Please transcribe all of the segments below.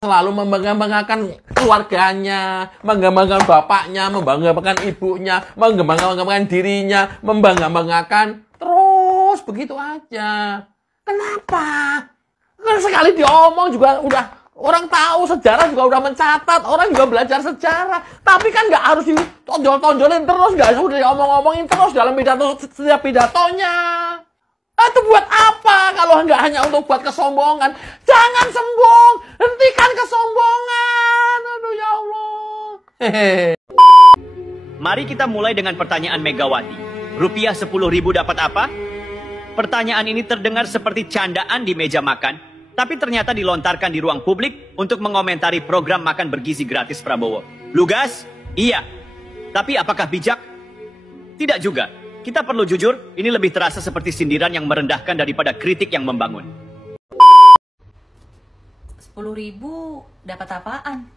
selalu membangga-banggakan keluarganya, membangga-banggakan bapaknya, membangga-banggakan ibunya, membangga-banggakan dirinya, membangga-banggakan terus begitu aja. Kenapa? Kan sekali diomong juga udah orang tahu, sejarah juga udah mencatat, orang juga belajar sejarah. Tapi kan nggak harus ditonjol-tonjolin terus, nggak harus diomong-omongin terus dalam pidato setiap pidatonya. Itu buat apa kalau nggak hanya untuk buat kesombongan? Jangan sombong, hentikan kesombongan. Aduh ya Allah. Mari kita mulai dengan pertanyaan Megawati. Rupiah 10.000 dapat apa? Pertanyaan ini terdengar seperti candaan di meja makan, tapi ternyata dilontarkan di ruang publik untuk mengomentari program makan bergizi gratis Prabowo. Lugas? Iya. Tapi apakah bijak? Tidak juga. Kita perlu jujur, ini lebih terasa seperti sindiran yang merendahkan daripada kritik yang membangun. 10.000 dapat apaan?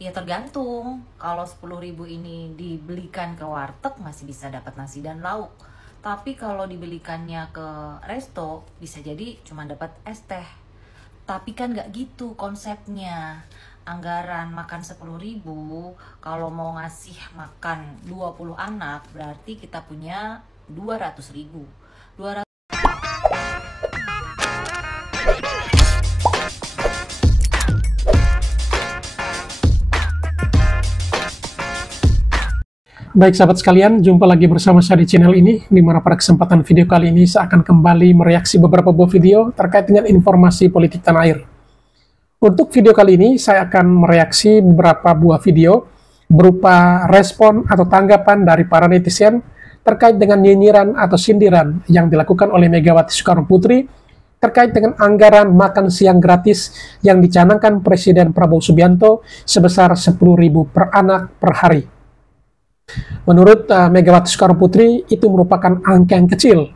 Ya tergantung. Kalau 10.000 ini dibelikan ke warteg masih bisa dapat nasi dan lauk. Tapi kalau dibelikannya ke resto bisa jadi cuma dapat es teh. Tapi kan nggak gitu konsepnya. Anggaran makan 10.000, kalau mau ngasih makan 20 anak berarti kita punya 200.000. Baik sahabat sekalian, jumpa lagi bersama saya di channel ini, di mana pada kesempatan video kali ini saya akan kembali mereaksi beberapa buah video terkait dengan informasi politik tanah air. Untuk video kali ini, saya akan mereaksi beberapa buah video berupa respon atau tanggapan dari para netizen terkait dengan nyinyiran atau sindiran yang dilakukan oleh Megawati Soekarno Putri terkait dengan anggaran makan siang gratis yang dicanangkan Presiden Prabowo Subianto sebesar 10.000 per anak per hari. Menurut Megawati Soekarno Putri, itu merupakan angka yang kecil,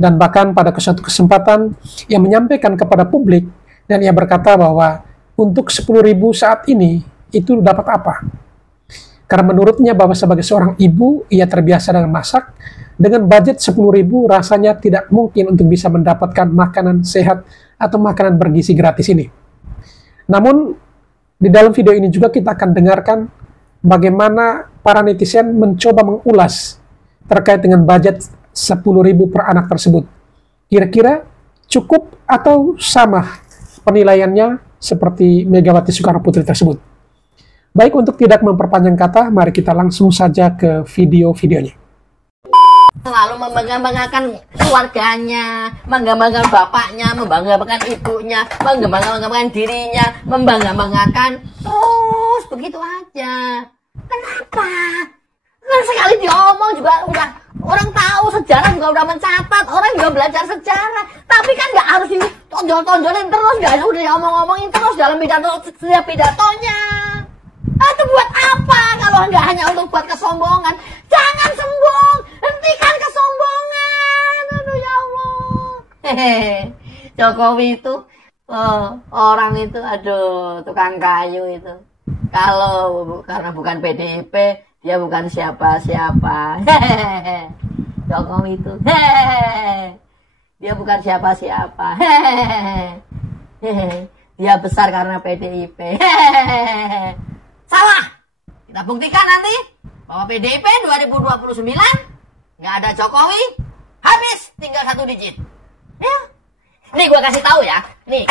dan bahkan pada suatu kesempatan ia menyampaikan kepada publik dan ia berkata bahwa untuk 10.000 saat ini itu dapat apa? Karena menurutnya bahwa sebagai seorang ibu, ia terbiasa dengan masak, dengan budget 10.000 rasanya tidak mungkin untuk bisa mendapatkan makanan sehat atau makanan bergizi gratis ini. Namun, di dalam video ini juga kita akan dengarkan bagaimana para netizen mencoba mengulas terkait dengan budget 10.000 per anak tersebut. Kira-kira cukup atau sama penilaiannya seperti Megawati Soekarno Putri tersebut? Baik, untuk tidak memperpanjang kata, mari kita langsung saja ke video-videonya. Selalu membangga-banggakan keluarganya, membangga-banggakan bapaknya, membangga-banggakan ibunya, membangga-banggakan dirinya, membangga-banggakan terus begitu aja. Kenapa? Kan sekali diomong juga udah orang tahu, sejarah juga udah mencatat, orang juga belajar sejarah. Tapi kan nggak harus ditonjol-tonjolin terus, nggak harus diomong-omongin terus dalam pidato setiap pidatonya. Itu buat apa kalau nggak hanya untuk buat kesombongan? Jangan sombong, hentikan kesombongan. Aduh ya Allah. Jokowi itu orang itu, aduh, tukang kayu itu. Kalau karena bukan PDIP, dia bukan siapa-siapa. Jokowi itu, dia bukan siapa-siapa. Dia besar karena PDIP. Salah. Kita buktikan nanti bahwa PDIP 2029 nggak ada Jokowi, habis tinggal 1 digit. Ya. Nih gue kasih tahu ya, nih,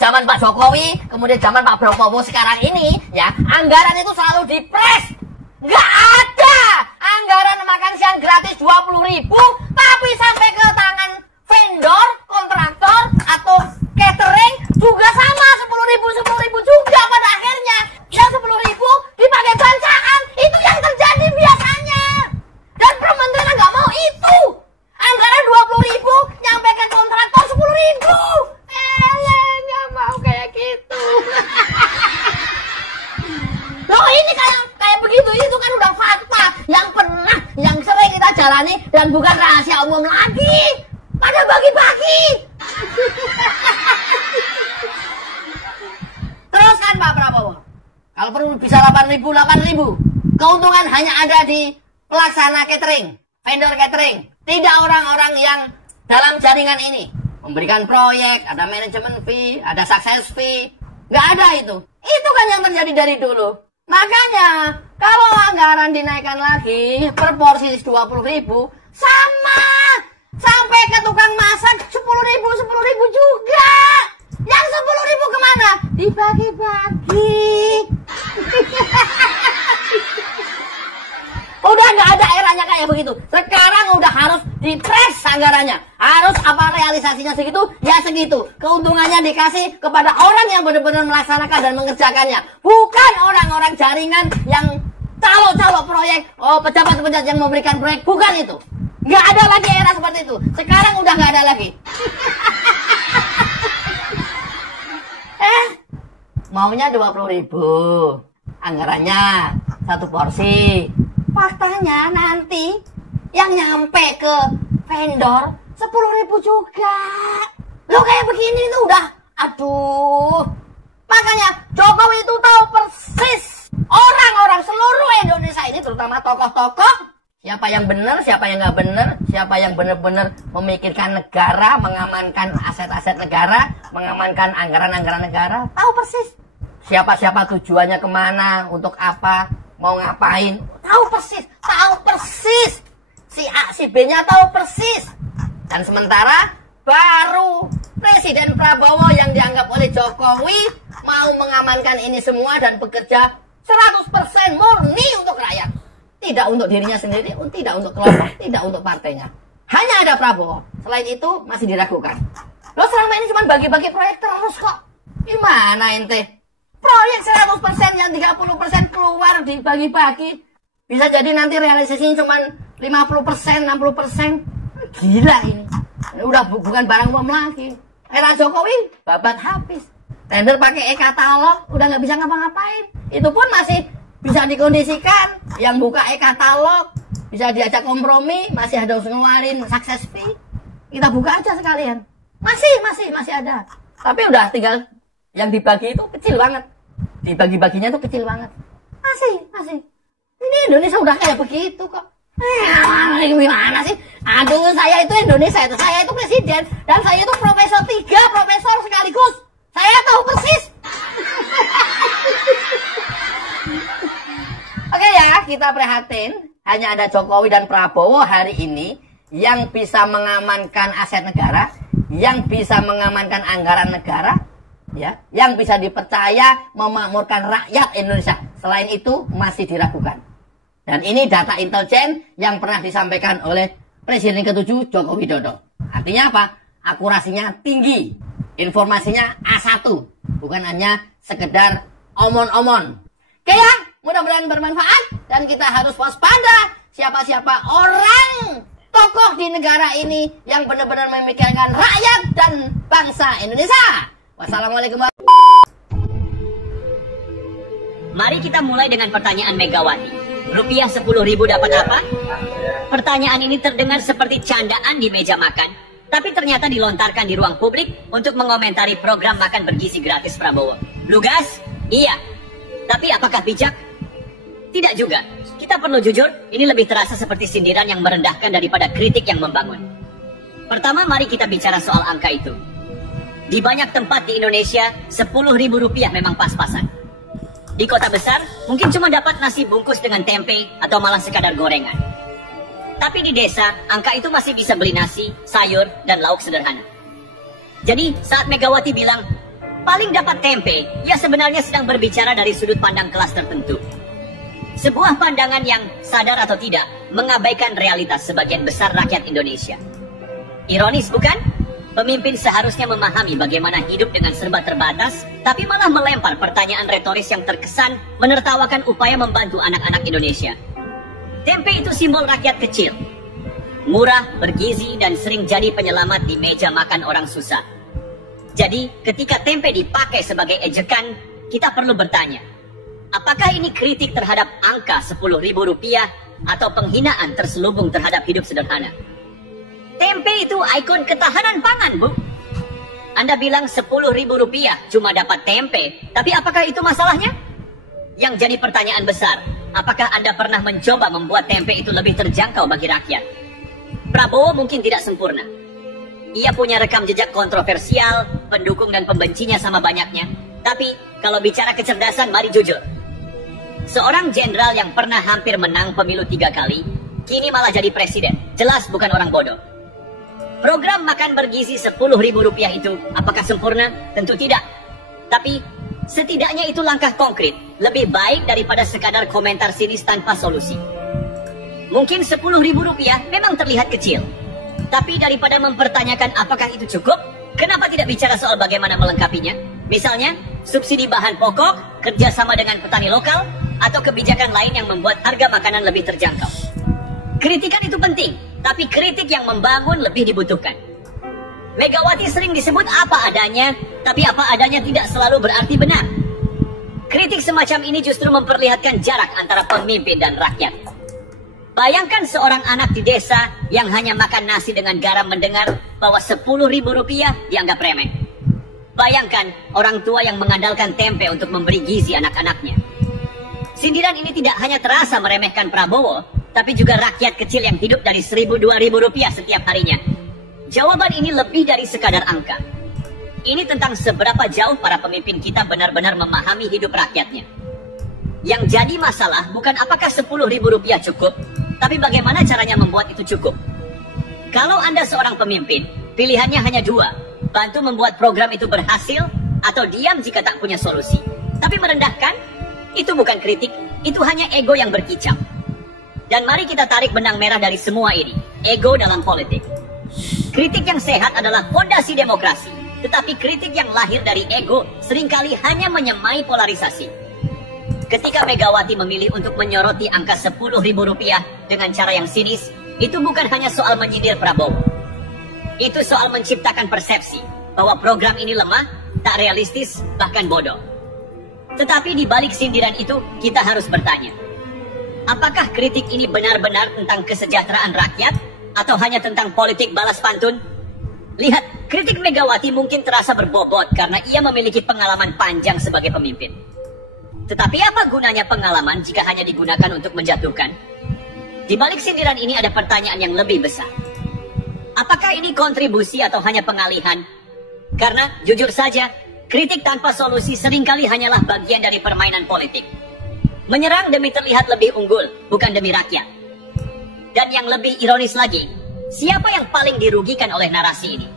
zaman Pak Jokowi, kemudian zaman Pak Prabowo sekarang ini, ya, anggaran itu selalu dipres. Nggak ada anggaran makan siang gratis 20.000, tapi sampai ke tangan vendor, kontraktor, atau catering juga sama 10.000 juga pada akhirnya. Yang 10.000 dipakai bancaan, itu yang terjadi biasanya. Dan Kementerian nggak mau itu. Anggaran 20.000 nyampe ke kontraktor 10.000. Nggak mau kayak gitu. Loh, ini kayak begitu, itu kan udah fakta yang pernah, yang sering kita jalani dan bukan rahasia umum lagi. Pada bagi-bagi. Terus kan Pak Prabowo, kalau perlu bisa 8.000. Keuntungan hanya ada di pelaksana catering, vendor catering. Tidak orang-orang yang dalam jaringan ini. Memberikan proyek, ada manajemen fee, ada success fee. Nggak ada itu. Itu kan yang terjadi dari dulu. Makanya, kalau anggaran dinaikkan lagi per porsi 20.000, sama. Sampai ke tukang masak 10.000 juga. Yang 10.000 kemana? Dibagi-bagi. Udah nggak ada eranya kayak begitu. Sekarang udah harus dipres anggarannya. Harus apa realisasinya segitu, ya segitu. Keuntungannya dikasih kepada orang yang benar-benar melaksanakan dan mengerjakannya. Bukan orang-orang jaringan yang calo-calo proyek, pejabat-pejabat yang memberikan proyek. Bukan itu. Nggak ada lagi era seperti itu. Sekarang udah nggak ada lagi. Maunya 20.000. Anggarannya satu porsi. Faktanya nanti yang nyampe ke vendor 10.000 juga. Lo kayak begini itu udah, aduh. Makanya Jokowi itu tahu persis orang-orang seluruh Indonesia ini, terutama tokoh-tokoh, siapa yang benar, siapa yang nggak benar, siapa yang benar-benar memikirkan negara, mengamankan aset-aset negara, mengamankan anggaran-anggaran negara, tahu persis. Siapa-siapa tujuannya kemana, untuk apa, mau ngapain, tahu persis. Si A, si B-nya tahu persis. Dan sementara baru Presiden Prabowo yang dianggap oleh Jokowi mau mengamankan ini semua dan bekerja 100% murni untuk rakyat. Tidak untuk dirinya sendiri, tidak untuk kelompok, tidak untuk partainya. Hanya ada Prabowo. Selain itu masih diragukan. Lo selama ini cuma bagi-bagi proyek terus kok. Gimana ente? Proyek 100% yang 30% keluar dibagi-bagi. Bisa jadi nanti realisasinya cuma 50%, 60%. Gila ini. Ini udah bukan barang umum lagi. Era Jokowi babat habis. Tender pakai e-katalog, udah nggak bisa ngapa-ngapain. Itu pun masih bisa dikondisikan. Yang buka e-katalog bisa diajak kompromi, masih ada ngeluarin success fee. Kita buka aja sekalian. Masih ada. Tapi udah tinggal yang dibagi itu kecil banget. Dibagi-baginya tuh kecil banget. Masih. Ini Indonesia udah kayak begitu kok. Gimana sih? Aduh, saya itu Indonesia itu. Saya itu presiden. Dan saya itu profesor 3 profesor sekaligus. Saya tahu persis. Oke ya, kita prihatin. Hanya ada Jokowi dan Prabowo hari ini yang bisa mengamankan aset negara, yang bisa mengamankan anggaran negara, ya, yang bisa dipercaya memakmurkan rakyat Indonesia. Selain itu masih diragukan. Dan ini data intelijen yang pernah disampaikan oleh Presiden ke-7 Joko Widodo. Artinya apa? Akurasinya tinggi. Informasinya A1. Bukan hanya sekedar omon-omon. Oke ya, mudah-mudahan bermanfaat. Dan kita harus waspada siapa-siapa orang tokoh di negara ini yang benar-benar memikirkan rakyat dan bangsa Indonesia. Wassalamualaikum warahmatullahi wabarakatuh. Mari kita mulai dengan pertanyaan Megawati. Rupiah 10.000 dapat apa? Pertanyaan ini terdengar seperti candaan di meja makan, tapi ternyata dilontarkan di ruang publik untuk mengomentari program makan bergizi gratis Prabowo. Lugas? Iya. Tapi apakah bijak? Tidak juga. Kita perlu jujur, ini lebih terasa seperti sindiran yang merendahkan daripada kritik yang membangun. Pertama, mari kita bicara soal angka itu. Di banyak tempat di Indonesia, 10.000 rupiah memang pas-pasan. Di kota besar, mungkin cuma dapat nasi bungkus dengan tempe atau malah sekadar gorengan. Tapi di desa, angka itu masih bisa beli nasi, sayur, dan lauk sederhana. Jadi, saat Megawati bilang, paling dapat tempe, ia sebenarnya sedang berbicara dari sudut pandang kelas tertentu. Sebuah pandangan yang, sadar atau tidak, mengabaikan realitas sebagian besar rakyat Indonesia. Ironis, bukan? Pemimpin seharusnya memahami bagaimana hidup dengan serba terbatas, tapi malah melempar pertanyaan retoris yang terkesan menertawakan upaya membantu anak-anak Indonesia. Tempe itu simbol rakyat kecil. Murah, bergizi, dan sering jadi penyelamat di meja makan orang susah. Jadi, ketika tempe dipakai sebagai ejekan, kita perlu bertanya, apakah ini kritik terhadap angka 10.000 rupiah atau penghinaan terselubung terhadap hidup sederhana? Tempe itu ikon ketahanan pangan, Bu. Anda bilang 10.000 rupiah cuma dapat tempe, tapi apakah itu masalahnya? Yang jadi pertanyaan besar, apakah Anda pernah mencoba membuat tempe itu lebih terjangkau bagi rakyat? Prabowo mungkin tidak sempurna. Ia punya rekam jejak kontroversial, pendukung dan pembencinya sama banyaknya. Tapi kalau bicara kecerdasan, mari jujur. Seorang jenderal yang pernah hampir menang pemilu 3 kali, kini malah jadi presiden. Jelas bukan orang bodoh. Program makan bergizi Rp10.000 itu apakah sempurna? Tentu tidak. Tapi setidaknya itu langkah konkret, lebih baik daripada sekadar komentar sinis tanpa solusi. Mungkin Rp10.000 memang terlihat kecil, tapi daripada mempertanyakan apakah itu cukup, kenapa tidak bicara soal bagaimana melengkapinya? Misalnya, subsidi bahan pokok, kerjasama dengan petani lokal, atau kebijakan lain yang membuat harga makanan lebih terjangkau. Kritikan itu penting, tapi kritik yang membangun lebih dibutuhkan. Megawati sering disebut apa adanya, tapi apa adanya tidak selalu berarti benar. Kritik semacam ini justru memperlihatkan jarak antara pemimpin dan rakyat. Bayangkan seorang anak di desa yang hanya makan nasi dengan garam mendengar bahwa Rp10.000 dianggap remeh. Bayangkan orang tua yang mengandalkan tempe untuk memberi gizi anak-anaknya. Sindiran ini tidak hanya terasa meremehkan Prabowo, tapi juga rakyat kecil yang hidup dari Rp1.000-2.000 setiap harinya. Jawaban ini lebih dari sekadar angka. Ini tentang seberapa jauh para pemimpin kita benar-benar memahami hidup rakyatnya. Yang jadi masalah bukan apakah Rp10.000 cukup, tapi bagaimana caranya membuat itu cukup. Kalau Anda seorang pemimpin, pilihannya hanya 2, bantu membuat program itu berhasil, atau diam jika tak punya solusi. Tapi merendahkan, itu bukan kritik, itu hanya ego yang berkicau. Dan mari kita tarik benang merah dari semua ini, ego dalam politik. Kritik yang sehat adalah fondasi demokrasi, tetapi kritik yang lahir dari ego seringkali hanya menyemai polarisasi. Ketika Megawati memilih untuk menyoroti angka Rp10.000 dengan cara yang sinis, itu bukan hanya soal menyindir Prabowo. Itu soal menciptakan persepsi bahwa program ini lemah, tak realistis, bahkan bodoh. Tetapi di balik sindiran itu, kita harus bertanya, apakah kritik ini benar-benar tentang kesejahteraan rakyat, atau hanya tentang politik balas pantun? Lihat, kritik Megawati mungkin terasa berbobot karena ia memiliki pengalaman panjang sebagai pemimpin. Tetapi apa gunanya pengalaman jika hanya digunakan untuk menjatuhkan? Di balik sindiran ini ada pertanyaan yang lebih besar. Apakah ini kontribusi atau hanya pengalihan? Karena, jujur saja, kritik tanpa solusi seringkali hanyalah bagian dari permainan politik. Menyerang demi terlihat lebih unggul, bukan demi rakyat. Dan yang lebih ironis lagi, siapa yang paling dirugikan oleh narasi ini?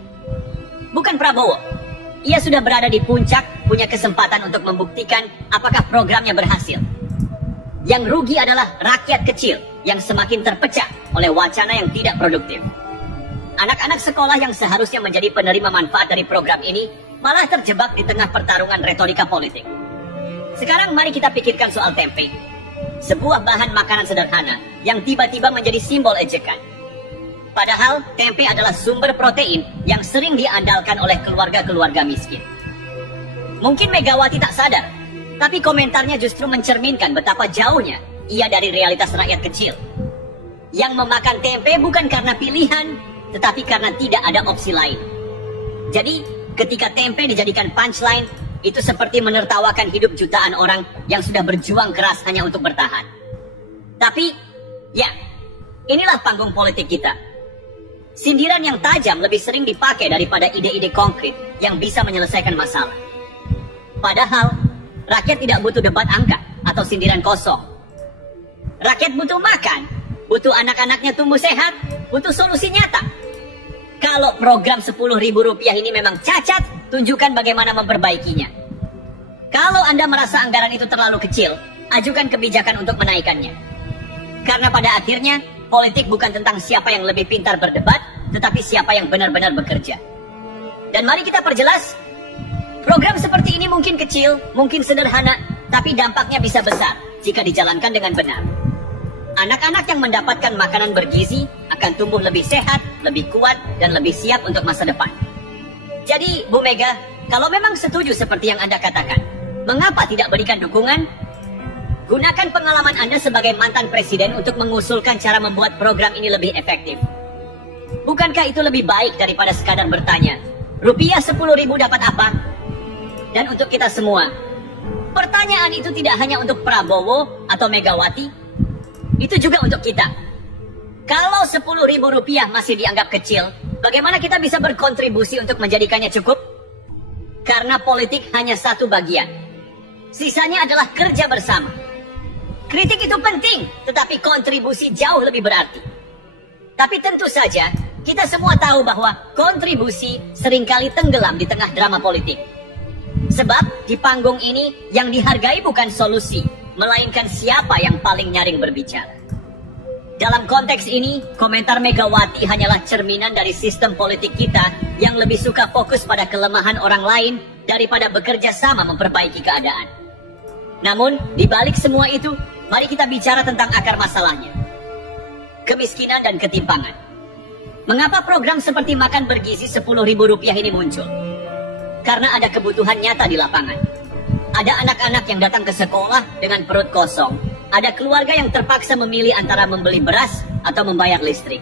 Bukan Prabowo. Ia sudah berada di puncak, punya kesempatan untuk membuktikan apakah programnya berhasil. Yang rugi adalah rakyat kecil yang semakin terpecah oleh wacana yang tidak produktif. Anak-anak sekolah yang seharusnya menjadi penerima manfaat dari program ini malah terjebak di tengah pertarungan retorika politik. Sekarang mari kita pikirkan soal tempe. Sebuah bahan makanan sederhana yang tiba-tiba menjadi simbol ejekan. Padahal tempe adalah sumber protein yang sering diandalkan oleh keluarga-keluarga miskin. Mungkin Megawati tak sadar, tapi komentarnya justru mencerminkan betapa jauhnya ia dari realitas rakyat kecil. Yang memakan tempe bukan karena pilihan, tetapi karena tidak ada opsi lain. Jadi, ketika tempe dijadikan punchline, itu seperti menertawakan hidup jutaan orang yang sudah berjuang keras hanya untuk bertahan. Tapi, ya, inilah panggung politik kita. Sindiran yang tajam lebih sering dipakai daripada ide-ide konkret yang bisa menyelesaikan masalah. Padahal, rakyat tidak butuh debat angka atau sindiran kosong. Rakyat butuh makan, butuh anak-anaknya tumbuh sehat, butuh solusi nyata. Kalau program Rp10.000 ini memang cacat, tunjukkan bagaimana memperbaikinya. Kalau Anda merasa anggaran itu terlalu kecil, ajukan kebijakan untuk menaikkannya. Karena pada akhirnya, politik bukan tentang siapa yang lebih pintar berdebat, tetapi siapa yang benar-benar bekerja. Dan mari kita perjelas, program seperti ini mungkin kecil, mungkin sederhana, tapi dampaknya bisa besar jika dijalankan dengan benar. Anak-anak yang mendapatkan makanan bergizi akan tumbuh lebih sehat, lebih kuat, dan lebih siap untuk masa depan. Jadi, Bu Mega, kalau memang setuju seperti yang Anda katakan, mengapa tidak berikan dukungan? Gunakan pengalaman Anda sebagai mantan presiden untuk mengusulkan cara membuat program ini lebih efektif. Bukankah itu lebih baik daripada sekadar bertanya, rupiah 10.000 dapat apa? Dan untuk kita semua, pertanyaan itu tidak hanya untuk Prabowo atau Megawati, itu juga untuk kita. Kalau Rp10.000 masih dianggap kecil, bagaimana kita bisa berkontribusi untuk menjadikannya cukup? Karena politik hanya satu bagian. Sisanya adalah kerja bersama. Kritik itu penting, tetapi kontribusi jauh lebih berarti. Tapi tentu saja, kita semua tahu bahwa kontribusi seringkali tenggelam di tengah drama politik. Sebab di panggung ini yang dihargai bukan solusi, melainkan siapa yang paling nyaring berbicara. Dalam konteks ini, komentar Megawati hanyalah cerminan dari sistem politik kita yang lebih suka fokus pada kelemahan orang lain daripada bekerja sama memperbaiki keadaan. Namun, di balik semua itu, mari kita bicara tentang akar masalahnya. Kemiskinan dan ketimpangan. Mengapa program seperti makan bergizi Rp10.000 ini muncul? Karena ada kebutuhan nyata di lapangan. Ada anak-anak yang datang ke sekolah dengan perut kosong. Ada keluarga yang terpaksa memilih antara membeli beras atau membayar listrik.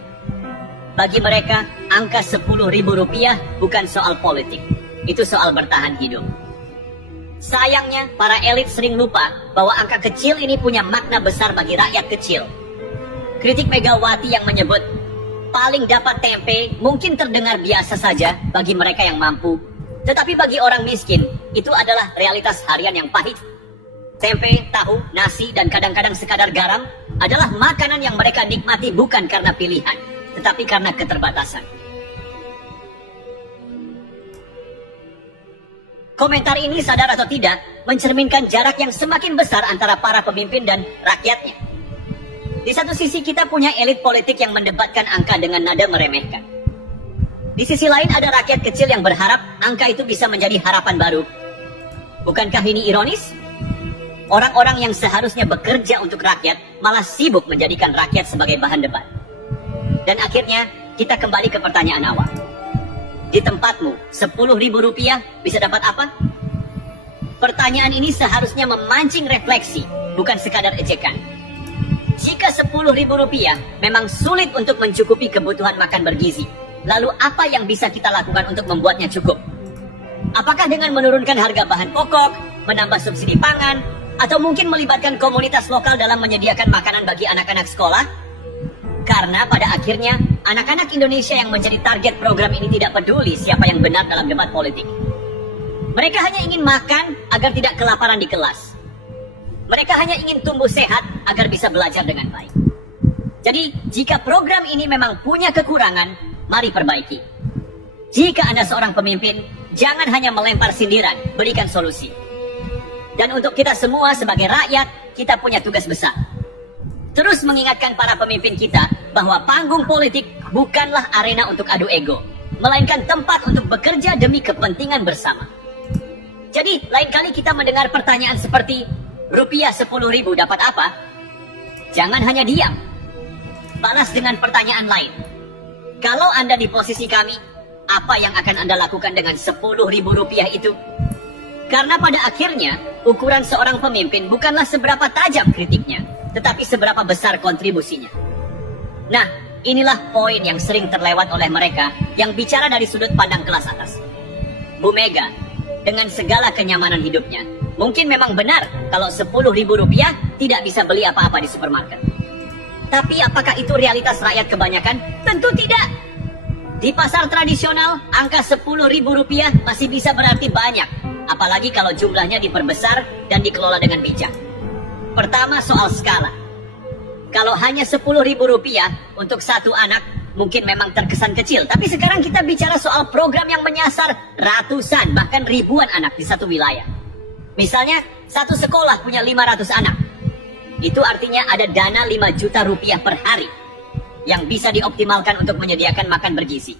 Bagi mereka, angka Rp10.000 bukan soal politik. Itu soal bertahan hidup. Sayangnya, para elit sering lupa bahwa angka kecil ini punya makna besar bagi rakyat kecil. Kritik Megawati yang menyebut, paling dapat tempe mungkin terdengar biasa saja bagi mereka yang mampu. Tetapi bagi orang miskin, itu adalah realitas harian yang pahit. Tempe, tahu, nasi, dan kadang-kadang sekadar garam adalah makanan yang mereka nikmati bukan karena pilihan, tetapi karena keterbatasan. Komentar ini, sadar atau tidak, mencerminkan jarak yang semakin besar antara para pemimpin dan rakyatnya. Di satu sisi kita punya elit politik yang mendebatkan angka dengan nada meremehkan. Di sisi lain ada rakyat kecil yang berharap angka itu bisa menjadi harapan baru. Bukankah ini ironis? Orang-orang yang seharusnya bekerja untuk rakyat malah sibuk menjadikan rakyat sebagai bahan debat. Dan akhirnya kita kembali ke pertanyaan awal. Di tempatmu, Rp10.000 bisa dapat apa? Pertanyaan ini seharusnya memancing refleksi, bukan sekadar ejekan. Jika Rp10.000 memang sulit untuk mencukupi kebutuhan makan bergizi, lalu apa yang bisa kita lakukan untuk membuatnya cukup? Apakah dengan menurunkan harga bahan pokok, menambah subsidi pangan, atau mungkin melibatkan komunitas lokal dalam menyediakan makanan bagi anak-anak sekolah? Karena pada akhirnya, anak-anak Indonesia yang menjadi target program ini tidak peduli siapa yang benar dalam debat politik. Mereka hanya ingin makan agar tidak kelaparan di kelas. Mereka hanya ingin tumbuh sehat agar bisa belajar dengan baik. Jadi, jika program ini memang punya kekurangan, mari perbaiki. Jika Anda seorang pemimpin, jangan hanya melempar sindiran, berikan solusi. Dan untuk kita semua sebagai rakyat, kita punya tugas besar. Terus mengingatkan para pemimpin kita bahwa panggung politik bukanlah arena untuk adu ego, melainkan tempat untuk bekerja demi kepentingan bersama. Jadi, lain kali kita mendengar pertanyaan seperti, Rupiah 10.000 dapat apa? Jangan hanya diam. Balas dengan pertanyaan lain. Kalau Anda di posisi kami, apa yang akan Anda lakukan dengan Rp10.000 itu? Karena pada akhirnya, ukuran seorang pemimpin bukanlah seberapa tajam kritiknya, tetapi seberapa besar kontribusinya. Nah, inilah poin yang sering terlewat oleh mereka yang bicara dari sudut pandang kelas atas. Bu Mega, dengan segala kenyamanan hidupnya, mungkin memang benar kalau Rp10.000 tidak bisa beli apa-apa di supermarket. Tapi apakah itu realitas rakyat kebanyakan? Tentu tidak. Di pasar tradisional, angka Rp10.000 masih bisa berarti banyak. Apalagi kalau jumlahnya diperbesar dan dikelola dengan bijak. Pertama, soal skala. Kalau hanya Rp10.000 untuk satu anak, mungkin memang terkesan kecil. Tapi sekarang kita bicara soal program yang menyasar ratusan, bahkan ribuan anak di satu wilayah. Misalnya, satu sekolah punya 500 anak. Itu artinya ada dana Rp5 juta per hari yang bisa dioptimalkan untuk menyediakan makan bergizi.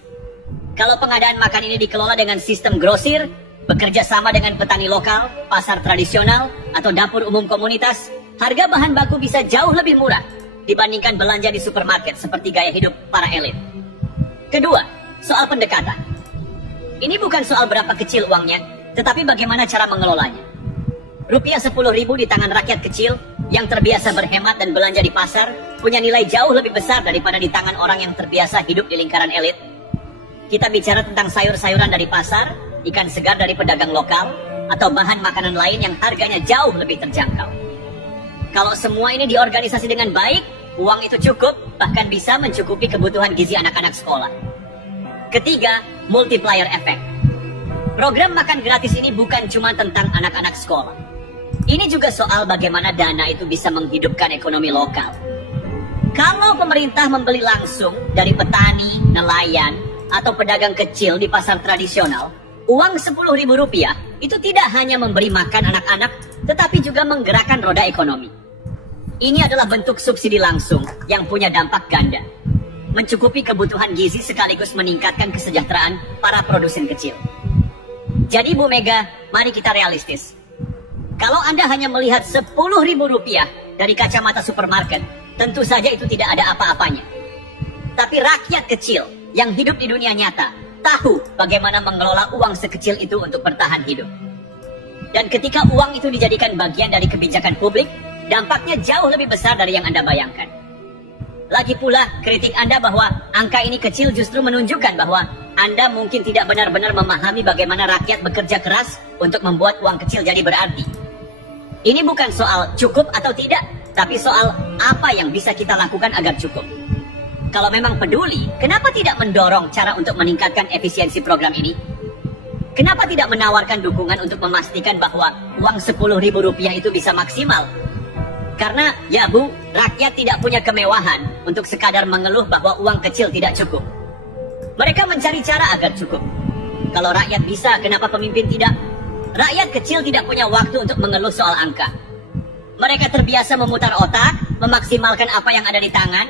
Kalau pengadaan makan ini dikelola dengan sistem grosir, bekerja sama dengan petani lokal, pasar tradisional, atau dapur umum komunitas, harga bahan baku bisa jauh lebih murah dibandingkan belanja di supermarket seperti gaya hidup para elit. Kedua, soal pendekatan. Ini bukan soal berapa kecil uangnya, tetapi bagaimana cara mengelolanya. Rupiah 10.000 di tangan rakyat kecil yang terbiasa berhemat dan belanja di pasar punya nilai jauh lebih besar daripada di tangan orang yang terbiasa hidup di lingkaran elit. Kita bicara tentang sayur-sayuran dari pasar, ikan segar dari pedagang lokal, atau bahan makanan lain yang harganya jauh lebih terjangkau. Kalau semua ini diorganisasi dengan baik, uang itu cukup, bahkan bisa mencukupi kebutuhan gizi anak-anak sekolah. Ketiga, multiplier effect. program makan gratis ini bukan cuma tentang anak-anak sekolah. Ini juga soal bagaimana dana itu bisa menghidupkan ekonomi lokal. Kalau pemerintah membeli langsung dari petani, nelayan, atau pedagang kecil di pasar tradisional, uang Rp10.000 itu tidak hanya memberi makan anak-anak, tetapi juga menggerakkan roda ekonomi. Ini adalah bentuk subsidi langsung yang punya dampak ganda. Mencukupi kebutuhan gizi sekaligus meningkatkan kesejahteraan para produsen kecil. Jadi Bu Mega, mari kita realistis. Kalau Anda hanya melihat Rp10.000 dari kacamata supermarket, tentu saja itu tidak ada apa-apanya. Tapi rakyat kecil yang hidup di dunia nyata tahu bagaimana mengelola uang sekecil itu untuk bertahan hidup. Dan ketika uang itu dijadikan bagian dari kebijakan publik, dampaknya jauh lebih besar dari yang Anda bayangkan. Lagi pula, kritik Anda bahwa angka ini kecil justru menunjukkan bahwa Anda mungkin tidak benar-benar memahami bagaimana rakyat bekerja keras untuk membuat uang kecil jadi berarti. Ini bukan soal cukup atau tidak, tapi soal apa yang bisa kita lakukan agar cukup. Kalau memang peduli, kenapa tidak mendorong cara untuk meningkatkan efisiensi program ini? Kenapa tidak menawarkan dukungan untuk memastikan bahwa uang Rp10.000 itu bisa maksimal? Karena, ya Bu, rakyat tidak punya kemewahan untuk sekadar mengeluh bahwa uang kecil tidak cukup. Mereka mencari cara agar cukup. Kalau rakyat bisa, kenapa pemimpin tidak? Rakyat kecil tidak punya waktu untuk mengeluh soal angka. Mereka terbiasa memutar otak, memaksimalkan apa yang ada di tangan.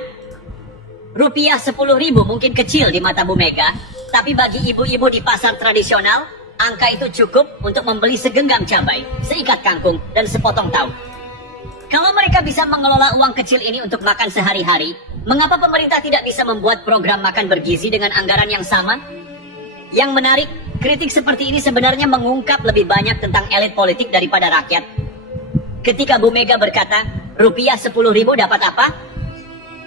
Rupiah Rp10.000 mungkin kecil di mata Bu Mega, tapi bagi ibu-ibu di pasar tradisional, angka itu cukup untuk membeli segenggam cabai, seikat kangkung, dan sepotong tahu. Kalau mereka bisa mengelola uang kecil ini untuk makan sehari-hari, mengapa pemerintah tidak bisa membuat program makan bergizi dengan anggaran yang sama? Yang menarik, kritik seperti ini sebenarnya mengungkap lebih banyak tentang elit politik daripada rakyat. Ketika Bu Mega berkata, rupiah Rp10.000 dapat apa?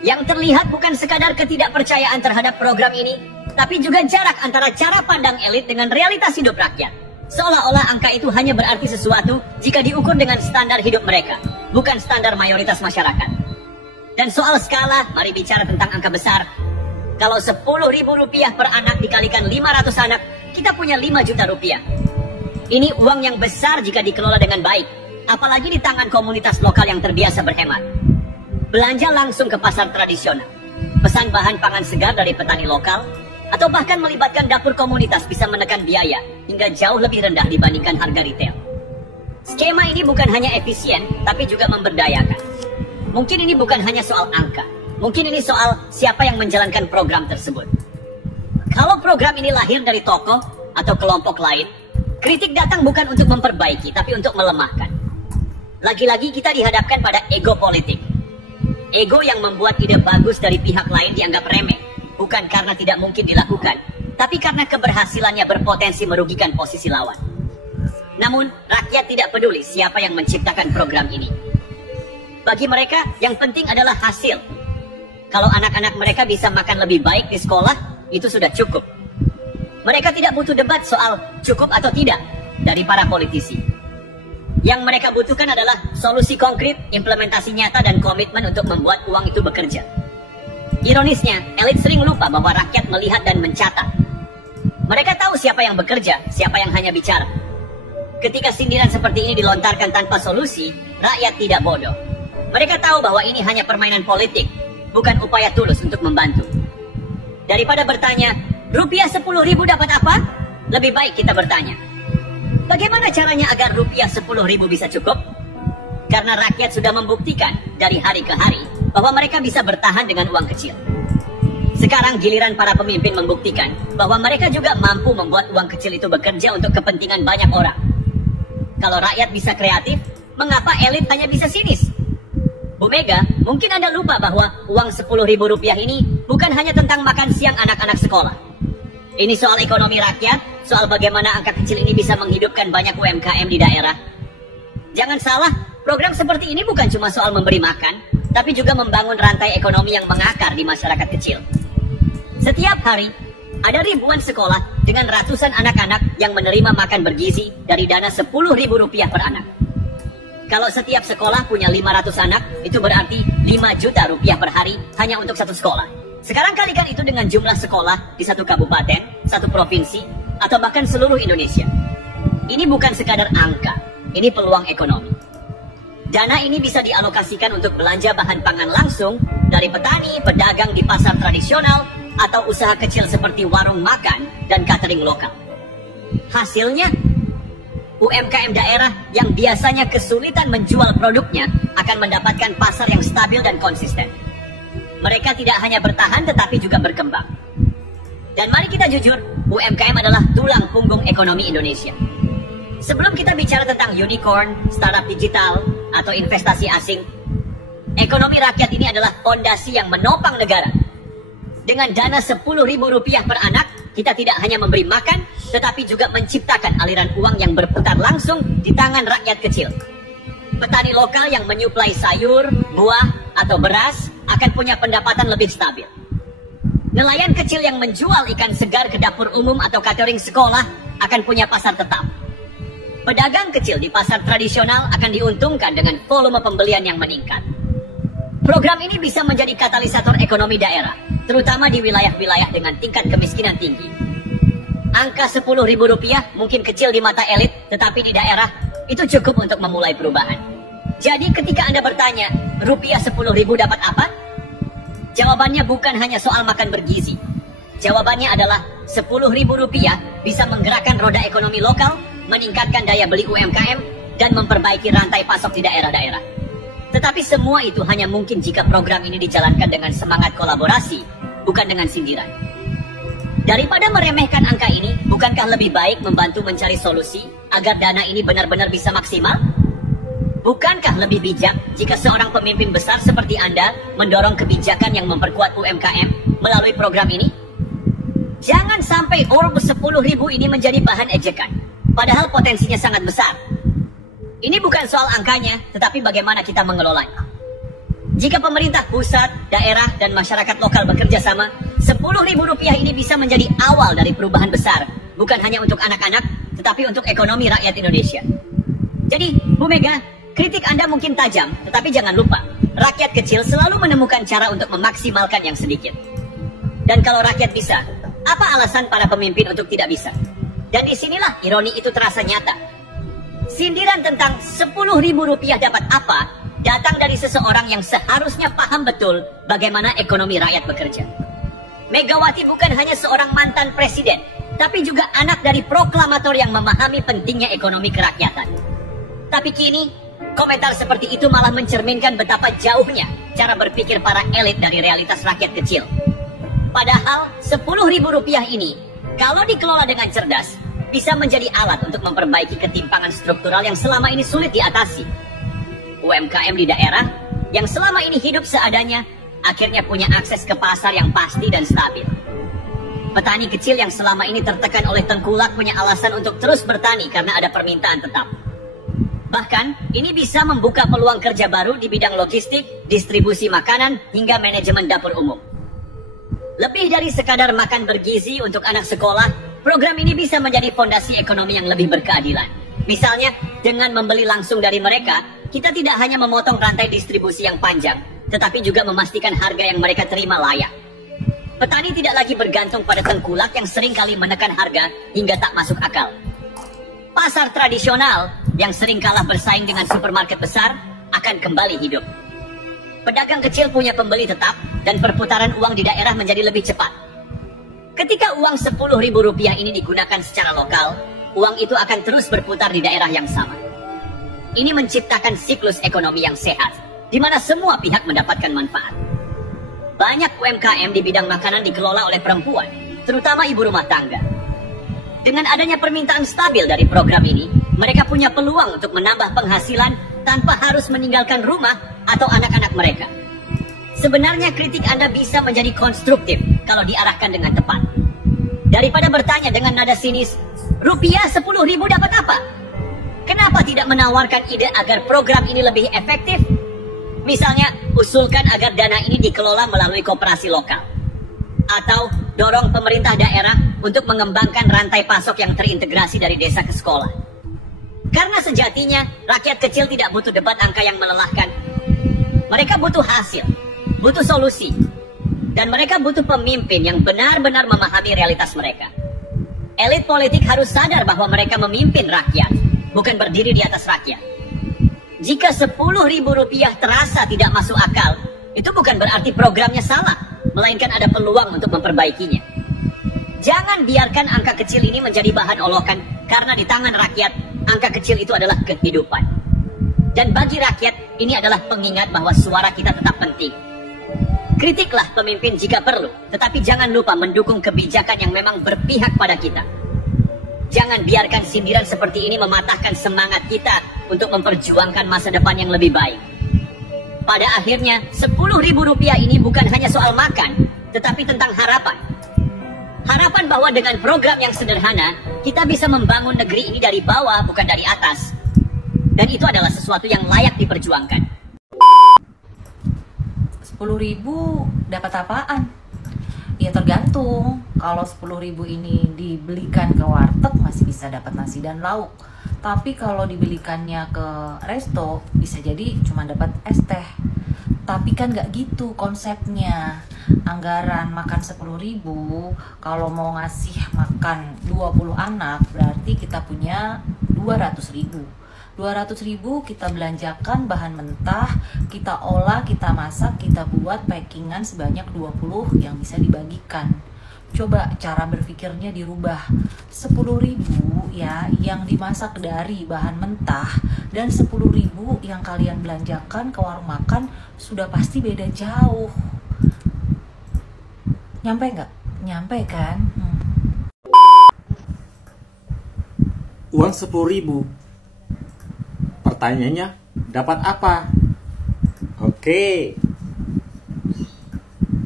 Yang terlihat bukan sekadar ketidakpercayaan terhadap program ini, tapi juga jarak antara cara pandang elit dengan realitas hidup rakyat. Seolah-olah angka itu hanya berarti sesuatu jika diukur dengan standar hidup mereka, bukan standar mayoritas masyarakat. Dan soal skala, mari bicara tentang angka besar. Kalau Rp10.000 per anak dikalikan 500 anak, kita punya 5 juta rupiah. Ini uang yang besar jika dikelola dengan baik, apalagi di tangan komunitas lokal yang terbiasa berhemat. Belanja langsung ke pasar tradisional, pesan bahan pangan segar dari petani lokal, atau bahkan melibatkan dapur komunitas bisa menekan biaya hingga jauh lebih rendah dibandingkan harga retail. Skema ini bukan hanya efisien, tapi juga memberdayakan. Mungkin ini bukan hanya soal angka, mungkin ini soal siapa yang menjalankan program tersebut. Kalau program ini lahir dari tokoh atau kelompok lain, kritik datang bukan untuk memperbaiki, tapi untuk melemahkan. Lagi-lagi kita dihadapkan pada ego politik. Ego yang membuat ide bagus dari pihak lain dianggap remeh, bukan karena tidak mungkin dilakukan, tapi karena keberhasilannya berpotensi merugikan posisi lawan. Namun, rakyat tidak peduli siapa yang menciptakan program ini. Bagi mereka, yang penting adalah hasil. Kalau anak-anak mereka bisa makan lebih baik di sekolah, itu sudah cukup. Mereka tidak butuh debat soal cukup atau tidak dari para politisi. Yang mereka butuhkan adalah solusi konkret, implementasi nyata, dan komitmen untuk membuat uang itu bekerja. Ironisnya, elit sering lupa bahwa rakyat melihat dan mencatat. Mereka tahu siapa yang bekerja, siapa yang hanya bicara. Ketika sindiran seperti ini dilontarkan tanpa solusi, rakyat tidak bodoh. Mereka tahu bahwa ini hanya permainan politik, bukan upaya tulus untuk membantu. Daripada bertanya, rupiah Rp10.000 dapat apa? Lebih baik kita bertanya, bagaimana caranya agar rupiah Rp10.000 bisa cukup? Karena rakyat sudah membuktikan dari hari ke hari bahwa mereka bisa bertahan dengan uang kecil. Sekarang giliran para pemimpin membuktikan bahwa mereka juga mampu membuat uang kecil itu bekerja untuk kepentingan banyak orang. Kalau rakyat bisa kreatif, mengapa elit hanya bisa sinis? Bu Mega, mungkin Anda lupa bahwa uang Rp10.000 ini bukan hanya tentang makan siang anak-anak sekolah. Ini soal ekonomi rakyat, soal bagaimana angka kecil ini bisa menghidupkan banyak UMKM di daerah. Jangan salah, program seperti ini bukan cuma soal memberi makan, tapi juga membangun rantai ekonomi yang mengakar di masyarakat kecil. Setiap hari, ada ribuan sekolah dengan ratusan anak-anak yang menerima makan bergizi dari dana Rp10.000 per anak. Kalau setiap sekolah punya 500 anak, itu berarti 5 juta rupiah per hari hanya untuk satu sekolah. Sekarang kalikan itu dengan jumlah sekolah di satu kabupaten, satu provinsi, atau bahkan seluruh Indonesia. Ini bukan sekadar angka, ini peluang ekonomi. Dana ini bisa dialokasikan untuk belanja bahan pangan langsung dari petani, pedagang di pasar tradisional, atau usaha kecil seperti warung makan dan catering lokal. Hasilnya, UMKM daerah yang biasanya kesulitan menjual produknya akan mendapatkan pasar yang stabil dan konsisten. Mereka tidak hanya bertahan tetapi juga berkembang. Dan mari kita jujur, UMKM adalah tulang punggung ekonomi Indonesia. Sebelum kita bicara tentang unicorn, startup digital, atau investasi asing, ekonomi rakyat ini adalah fondasi yang menopang negara. Dengan dana Rp10.000 per anak, kita tidak hanya memberi makan, tetapi juga menciptakan aliran uang yang berputar langsung di tangan rakyat kecil. Petani lokal yang menyuplai sayur, buah, atau beras akan punya pendapatan lebih stabil. Nelayan kecil yang menjual ikan segar ke dapur umum atau catering sekolah akan punya pasar tetap. Pedagang kecil di pasar tradisional akan diuntungkan dengan volume pembelian yang meningkat. Program ini bisa menjadi katalisator ekonomi daerah, terutama di wilayah-wilayah dengan tingkat kemiskinan tinggi. Angka Rp10.000 mungkin kecil di mata elit, tetapi di daerah itu cukup untuk memulai perubahan. Jadi ketika Anda bertanya, rupiah 10.000 dapat apa? Jawabannya bukan hanya soal makan bergizi. Jawabannya adalah Rp10.000 bisa menggerakkan roda ekonomi lokal, meningkatkan daya beli UMKM, dan memperbaiki rantai pasok di daerah-daerah. Tetapi semua itu hanya mungkin jika program ini dijalankan dengan semangat kolaborasi, bukan dengan sindiran. Daripada meremehkan angka ini, bukankah lebih baik membantu mencari solusi agar dana ini benar-benar bisa maksimal? Bukankah lebih bijak jika seorang pemimpin besar seperti Anda mendorong kebijakan yang memperkuat UMKM melalui program ini? Jangan sampai Rp10.000 ini menjadi bahan ejekan, padahal potensinya sangat besar. Ini bukan soal angkanya, tetapi bagaimana kita mengelolanya. Jika pemerintah pusat, daerah, dan masyarakat lokal bekerja sama, Rp10.000 ini bisa menjadi awal dari perubahan besar, bukan hanya untuk anak-anak, tetapi untuk ekonomi rakyat Indonesia. Jadi, Bu Mega, kritik Anda mungkin tajam, tetapi jangan lupa, rakyat kecil selalu menemukan cara untuk memaksimalkan yang sedikit. Dan kalau rakyat bisa, apa alasan para pemimpin untuk tidak bisa? Dan disinilah ironi itu terasa nyata. Sindiran tentang Rp10.000 dapat apa datang dari seseorang yang seharusnya paham betul bagaimana ekonomi rakyat bekerja. Megawati bukan hanya seorang mantan presiden, tapi juga anak dari proklamator yang memahami pentingnya ekonomi kerakyatan. Tapi kini, komentar seperti itu malah mencerminkan betapa jauhnya cara berpikir para elit dari realitas rakyat kecil. Padahal Rp10.000 ini, kalau dikelola dengan cerdas, bisa menjadi alat untuk memperbaiki ketimpangan struktural yang selama ini sulit diatasi. UMKM di daerah yang selama ini hidup seadanya akhirnya punya akses ke pasar yang pasti dan stabil. Petani kecil yang selama ini tertekan oleh tengkulak punya alasan untuk terus bertani karena ada permintaan tetap. Bahkan, ini bisa membuka peluang kerja baru di bidang logistik, distribusi makanan, hingga manajemen dapur umum. Lebih dari sekadar makan bergizi untuk anak sekolah, program ini bisa menjadi fondasi ekonomi yang lebih berkeadilan. Misalnya, dengan membeli langsung dari mereka, kita tidak hanya memotong rantai distribusi yang panjang, tetapi juga memastikan harga yang mereka terima layak. Petani tidak lagi bergantung pada tengkulak yang seringkali menekan harga hingga tak masuk akal. Pasar tradisional yang sering kalah bersaing dengan supermarket besar akan kembali hidup. Pedagang kecil punya pembeli tetap dan perputaran uang di daerah menjadi lebih cepat. Ketika uang Rp10.000 ini digunakan secara lokal, uang itu akan terus berputar di daerah yang sama. Ini menciptakan siklus ekonomi yang sehat, di mana semua pihak mendapatkan manfaat. Banyak UMKM di bidang makanan dikelola oleh perempuan, terutama ibu rumah tangga. Dengan adanya permintaan stabil dari program ini, mereka punya peluang untuk menambah penghasilan tanpa harus meninggalkan rumah atau anak-anak mereka. Sebenarnya kritik Anda bisa menjadi konstruktif kalau diarahkan dengan tepat. Daripada bertanya dengan nada sinis, rupiah 10.000 dapat apa? Kenapa tidak menawarkan ide agar program ini lebih efektif? Misalnya, usulkan agar dana ini dikelola melalui koperasi lokal. Atau dorong pemerintah daerah untuk mengembangkan rantai pasok yang terintegrasi dari desa ke sekolah. Karena sejatinya, rakyat kecil tidak butuh debat angka yang melelahkan. Mereka butuh hasil, butuh solusi, dan mereka butuh pemimpin yang benar-benar memahami realitas mereka. Elit politik harus sadar bahwa mereka memimpin rakyat, bukan berdiri di atas rakyat. Jika 10.000 rupiah terasa tidak masuk akal, itu bukan berarti programnya salah, melainkan ada peluang untuk memperbaikinya. Jangan biarkan angka kecil ini menjadi bahan olokan, karena di tangan rakyat, angka kecil itu adalah kehidupan. Dan bagi rakyat, ini adalah pengingat bahwa suara kita tetap penting. Kritiklah pemimpin jika perlu, tetapi jangan lupa mendukung kebijakan yang memang berpihak pada kita. Jangan biarkan sindiran seperti ini mematahkan semangat kita untuk memperjuangkan masa depan yang lebih baik. Pada akhirnya, 10.000 rupiah ini bukan hanya soal makan, tetapi tentang harapan. Harapan bahwa dengan program yang sederhana, kita bisa membangun negeri ini dari bawah, bukan dari atas. Dan itu adalah sesuatu yang layak diperjuangkan. 10.000 dapat apaan? Ya tergantung. Kalau 10.000 ini dibelikan ke warteg masih bisa dapat nasi dan lauk. Tapi kalau dibelikannya ke resto bisa jadi cuma dapat es teh. Tapi kan nggak gitu konsepnya. Anggaran makan 10.000, kalau mau ngasih makan 20 anak berarti kita punya 200.000. 200.000 kita belanjakan bahan mentah, kita olah, kita masak, kita buat packingan sebanyak 20 yang bisa dibagikan. Coba cara berpikirnya dirubah. 10.000 ya yang dimasak dari bahan mentah dan 10.000 yang kalian belanjakan ke warung makan sudah pasti beda jauh. Nyampe nggak? Nyampe kan? Uang 10.000. Pertanyaannya, dapat apa? Oke.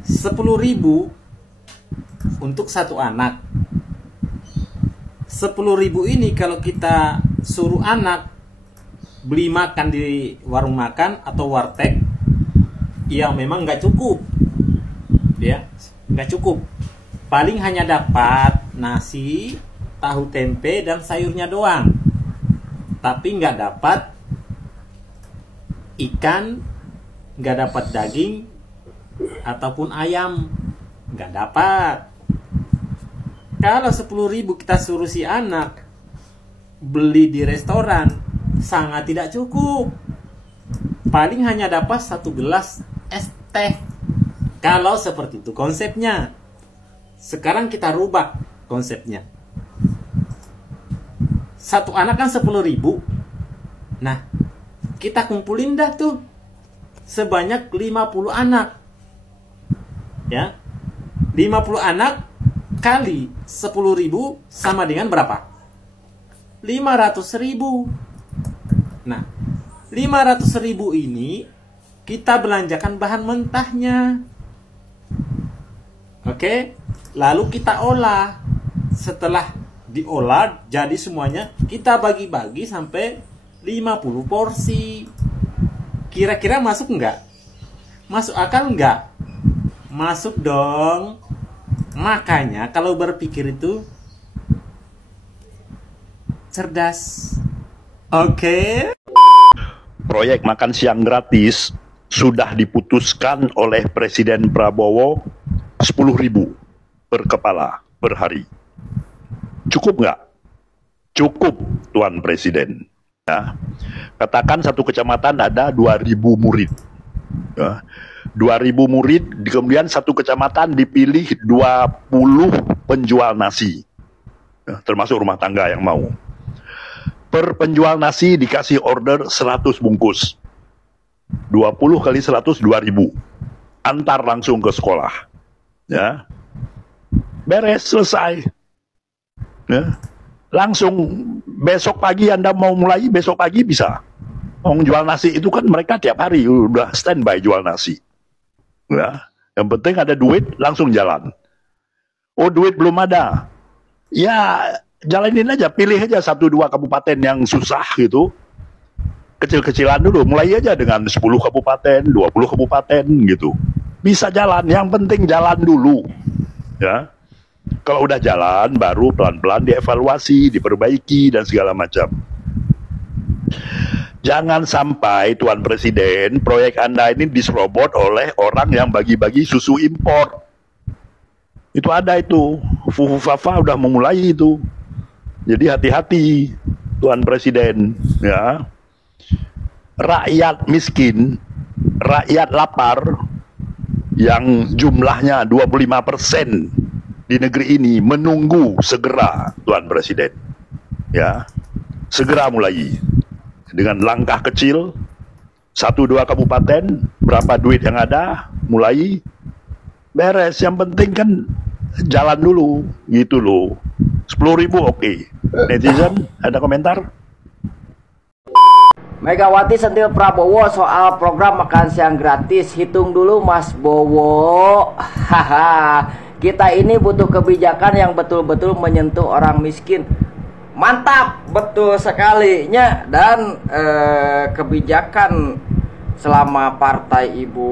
10.000 untuk satu anak. 10.000 ini kalau kita suruh anak beli makan di warung makan atau warteg, ya memang nggak cukup. Ya, nggak cukup. Paling hanya dapat nasi, tahu tempe, dan sayurnya doang. Tapi nggak dapat ikan, nggak dapat daging ataupun ayam, nggak dapat. Kalau 10.000 kita suruh si anak beli di restoran, sangat tidak cukup. Paling hanya dapat 1 gelas es teh. Kalau seperti itu konsepnya. Sekarang kita rubah konsepnya. Satu anak kan 10.000. Nah, kita kumpulin dah tuh sebanyak 50 anak. Ya. 50 anak kali 10.000 sama dengan berapa? 500.000. Nah, 500.000 ini kita belanjakan bahan mentahnya. Oke? Lalu kita olah. Setelah diolah jadi semuanya, kita bagi-bagi sampai 50 porsi. Kira-kira masuk nggak? Masuk akal nggak? Masuk dong. Makanya kalau berpikir itu cerdas. Oke. Proyek makan siang gratis sudah diputuskan oleh Presiden Prabowo 10.000 per kepala per hari. Cukup nggak? Cukup, Tuan Presiden. Ya. Katakan satu kecamatan ada 2.000 murid. Ya. 2.000 murid, kemudian satu kecamatan dipilih 20 penjual nasi. Ya, termasuk rumah tangga yang mau. Per penjual nasi dikasih order 100 bungkus. 20 kali 100, 2.000. Antar langsung ke sekolah. Ya. Beres, selesai. Ya. Langsung besok pagi Anda mau mulai, besok pagi bisa. Mau jual nasi itu kan mereka tiap hari udah standby jual nasi. Ya. Yang penting ada duit, langsung jalan. Oh, duit belum ada. Ya, jalanin aja, pilih aja 1-2 kabupaten yang susah gitu. Kecil-kecilan dulu, mulai aja dengan 10 kabupaten, 20 kabupaten gitu. Bisa jalan, yang penting jalan dulu. Ya. Kalau udah jalan, baru pelan-pelan dievaluasi, diperbaiki, dan segala macam. Jangan sampai, Tuan Presiden, proyek Anda ini diserobot oleh orang yang bagi-bagi susu impor. Itu ada itu. Fuhufafa udah memulai itu. Jadi hati-hati, Tuan Presiden, ya. Rakyat miskin, rakyat lapar yang jumlahnya 25% di negeri ini menunggu segera, Tuan Presiden. Ya. Segera mulai dengan langkah kecil, 1-2 kabupaten, berapa duit yang ada, mulai beres. Yang penting kan jalan dulu, gitu loh. 10.000 oke. Netizen, ada komentar? Megawati sentil Prabowo soal program makan siang gratis. Hitung dulu Mas Bowo. Haha. Kita ini butuh kebijakan yang betul-betul menyentuh orang miskin. Mantap, betul sekalinya. Dan kebijakan selama partai Ibu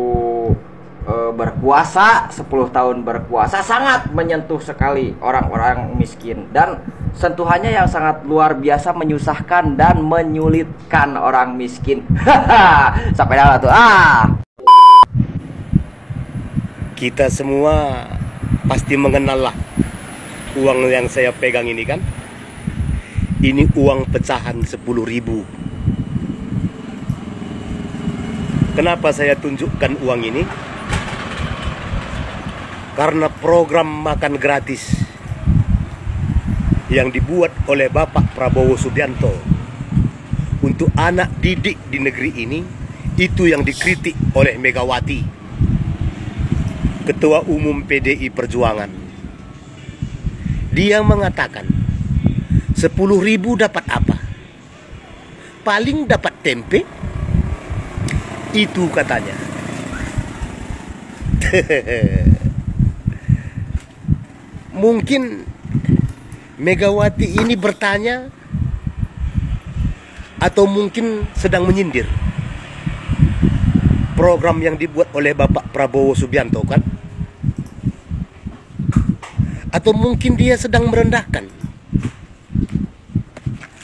berkuasa, 10 tahun berkuasa, sangat menyentuh sekali orang-orang miskin. Dan sentuhannya yang sangat luar biasa, menyusahkan dan menyulitkan orang miskin. Sampai dah tuh. Kita semua pasti mengenal lah uang yang saya pegang ini kan. Ini uang pecahan 10.000. Kenapa saya tunjukkan uang ini? Karena program makan gratis yang dibuat oleh Bapak Prabowo Subianto untuk anak didik di negeri ini, itu yang dikritik oleh Megawati, Ketua Umum PDI Perjuangan. Dia mengatakan 10.000 dapat apa? Paling dapat tempe. Itu katanya. Mungkin Megawati ini bertanya atau mungkin sedang menyindir program yang dibuat oleh Bapak Prabowo Subianto kan? Atau mungkin dia sedang merendahkan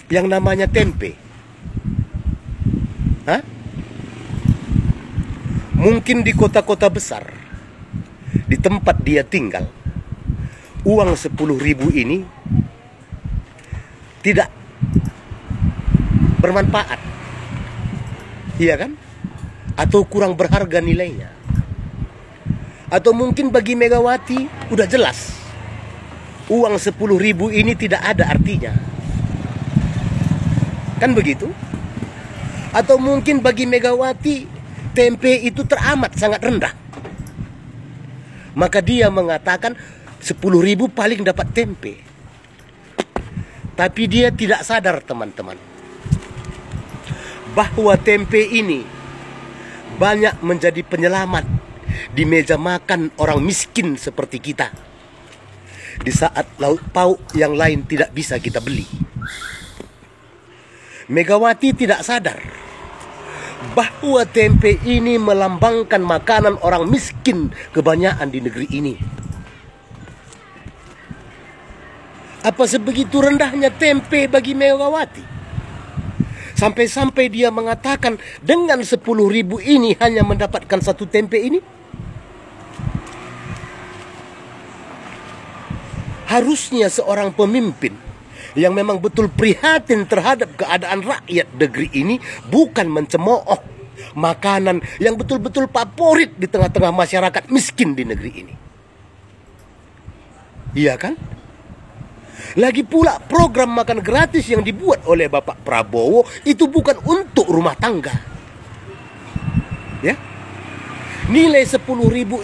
yang namanya tempe. Hah? Mungkin di kota-kota besar, di tempat dia tinggal, uang 10.000 ini tidak bermanfaat, iya kan? Atau kurang berharga nilainya. Atau mungkin bagi Megawati udah jelas uang 10.000 ini tidak ada artinya, kan begitu? Atau mungkin bagi Megawati tempe itu teramat sangat rendah, maka dia mengatakan 10.000 paling dapat tempe. Tapi dia tidak sadar teman-teman, bahwa tempe ini banyak menjadi penyelamat di meja makan orang miskin seperti kita, di saat lauk pauk yang lain tidak bisa kita beli. Megawati tidak sadar bahwa tempe ini melambangkan makanan orang miskin kebanyakan di negeri ini. Apa sebegitu rendahnya tempe bagi Megawati? Sampai-sampai dia mengatakan dengan 10.000 ini hanya mendapatkan satu tempe ini? Harusnya seorang pemimpin yang memang betul prihatin terhadap keadaan rakyat negeri ini bukan mencemooh makanan yang betul-betul favorit di tengah-tengah masyarakat miskin di negeri ini. Iya kan? Lagi pula program makan gratis yang dibuat oleh Bapak Prabowo itu bukan untuk rumah tangga. Ya. Nilai 10.000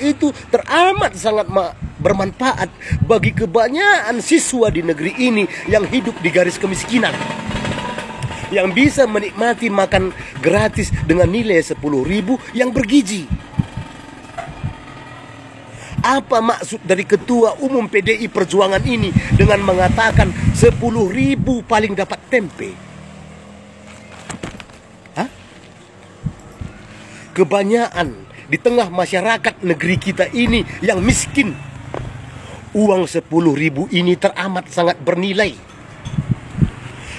itu teramat sangat bermanfaat bagi kebanyakan siswa di negeri ini yang hidup di garis kemiskinan, yang bisa menikmati makan gratis dengan nilai 10.000 yang bergizi. Apa maksud dari Ketua Umum PDI Perjuangan ini dengan mengatakan 10.000 paling dapat tempe? Hah? Kebanyakan di tengah masyarakat negeri kita ini yang miskin, uang 10.000 ini teramat sangat bernilai.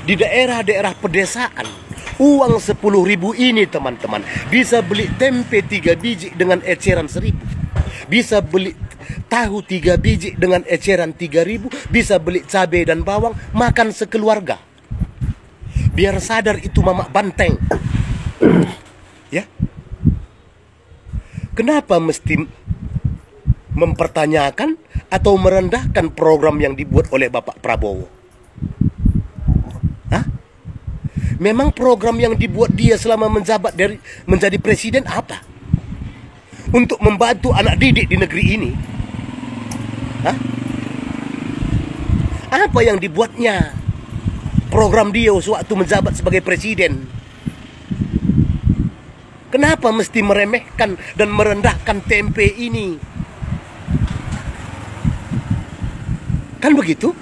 Di daerah-daerah pedesaan, uang 10.000 ini teman-teman bisa beli tempe 3 biji dengan eceran 1.000. Bisa beli tahu 3 biji dengan eceran 3.000 bisa beli cabai dan bawang makan sekeluarga. Biar sadar itu Mamak Banteng. Ya. Kenapa mesti mempertanyakan atau merendahkan program yang dibuat oleh Bapak Prabowo? Hah? Memang program yang dibuat dia selama menjabat menjadi presiden apa? Untuk membantu anak didik di negeri ini. Hah? Apa yang dibuatnya? Program dia sewaktu menjabat sebagai presiden. Kenapa mesti meremehkan dan merendahkan tempe ini? Kan begitu?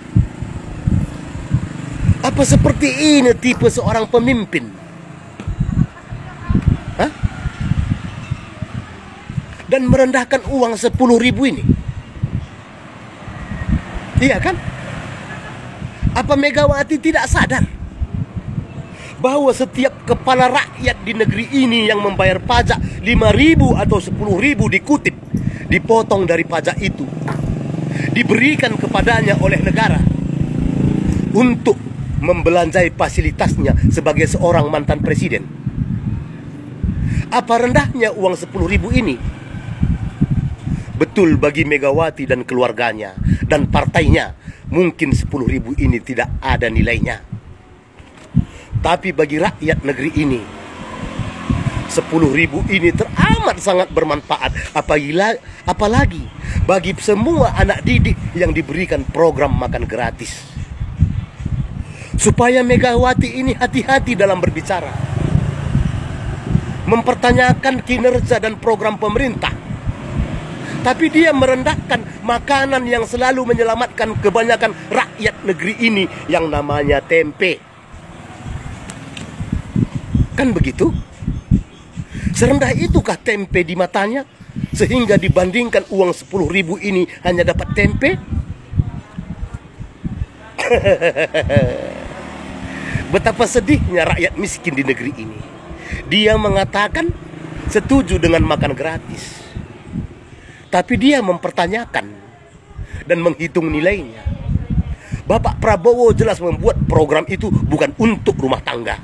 Apa seperti ini tipe seorang pemimpin? Hah? Dan merendahkan uang 10.000 ini? Iya kan? Apa Megawati tidak sadar bahwa setiap kepala rakyat di negeri ini yang membayar pajak 5.000 atau 10.000 dikutip, dipotong dari pajak itu, diberikan kepadanya oleh negara untuk membelanjai fasilitasnya sebagai seorang mantan presiden? Apa rendahnya uang 10.000 ini? Betul bagi Megawati dan keluarganya dan partainya, mungkin 10.000 ini tidak ada nilainya. Tapi bagi rakyat negeri ini, 10.000 ini teramat sangat bermanfaat. Apalagi bagi semua anak didik yang diberikan program makan gratis. Supaya Megawati ini hati-hati dalam berbicara, mempertanyakan kinerja dan program pemerintah. Tapi dia merendahkan makanan yang selalu menyelamatkan kebanyakan rakyat negeri ini yang namanya tempe. Kan begitu? Serendah itukah tempe di matanya sehingga dibandingkan uang 10.000 ini hanya dapat tempe? Betapa sedihnya rakyat miskin di negeri ini. Dia mengatakan setuju dengan makan gratis, tapi dia mempertanyakan dan menghitung nilainya. Bapak Prabowo jelas membuat program itu bukan untuk rumah tangga,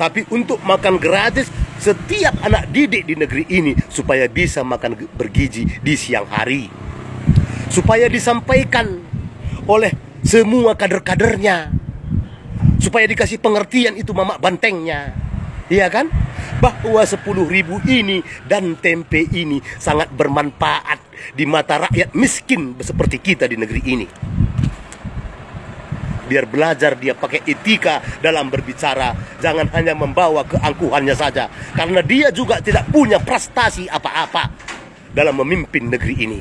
tapi untuk makan gratis setiap anak didik di negeri ini supaya bisa makan bergizi di siang hari. Supaya disampaikan oleh semua kader-kadernya, supaya dikasih pengertian itu Mamak Bantengnya. Iya kan? Bahwa 10.000 ini dan tempe ini sangat bermanfaat di mata rakyat miskin seperti kita di negeri ini. Biar belajar dia pakai etika dalam berbicara, jangan hanya membawa keangkuhannya saja, karena dia juga tidak punya prestasi apa-apa dalam memimpin negeri ini.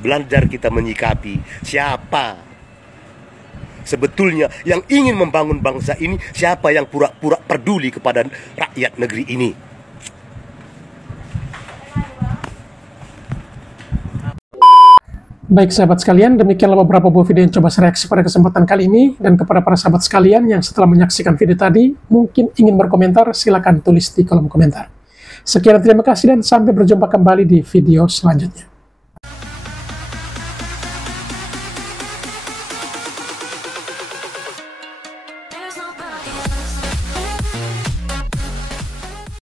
Belajar kita menyikapi siapa sebetulnya yang ingin membangun bangsa ini, siapa yang pura-pura peduli kepada rakyat negeri ini. Baik sahabat sekalian, demikianlah beberapa buah video yang coba saya reaksi pada kesempatan kali ini. Dan kepada para sahabat sekalian yang setelah menyaksikan video tadi mungkin ingin berkomentar, silakan tulis di kolom komentar. Sekian, terima kasih dan sampai berjumpa kembali di video selanjutnya.